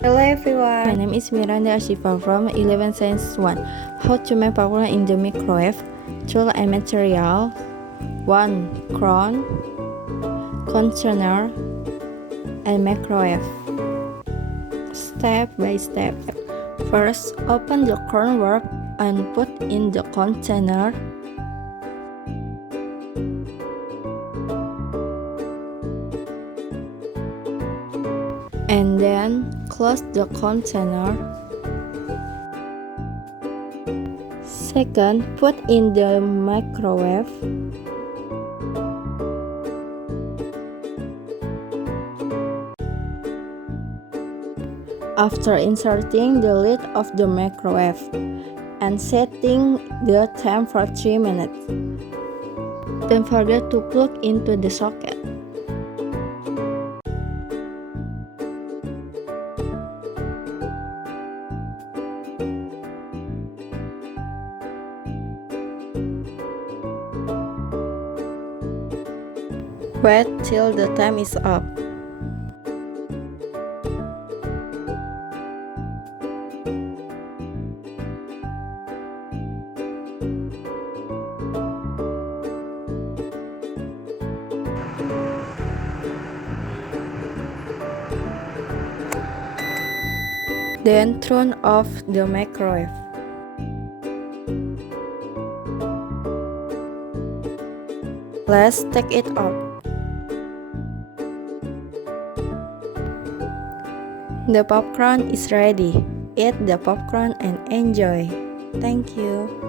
Hello everyone, My name is Miranda Assyifa from 11 Science 1. How to make popcorn in the microwave. Tool and material: 1 crown, container, and microwave. Step by step. First, open the cornwork and put in the container. And then close the container. Second, put in the microwave. After inserting the lid of the microwave and setting the time for 3 minutes, don't forget to plug into the socket. Wait till the time is up. Then turn off the microwave. Let's take it out. The popcorn is ready. Eat the popcorn and enjoy. Thank you.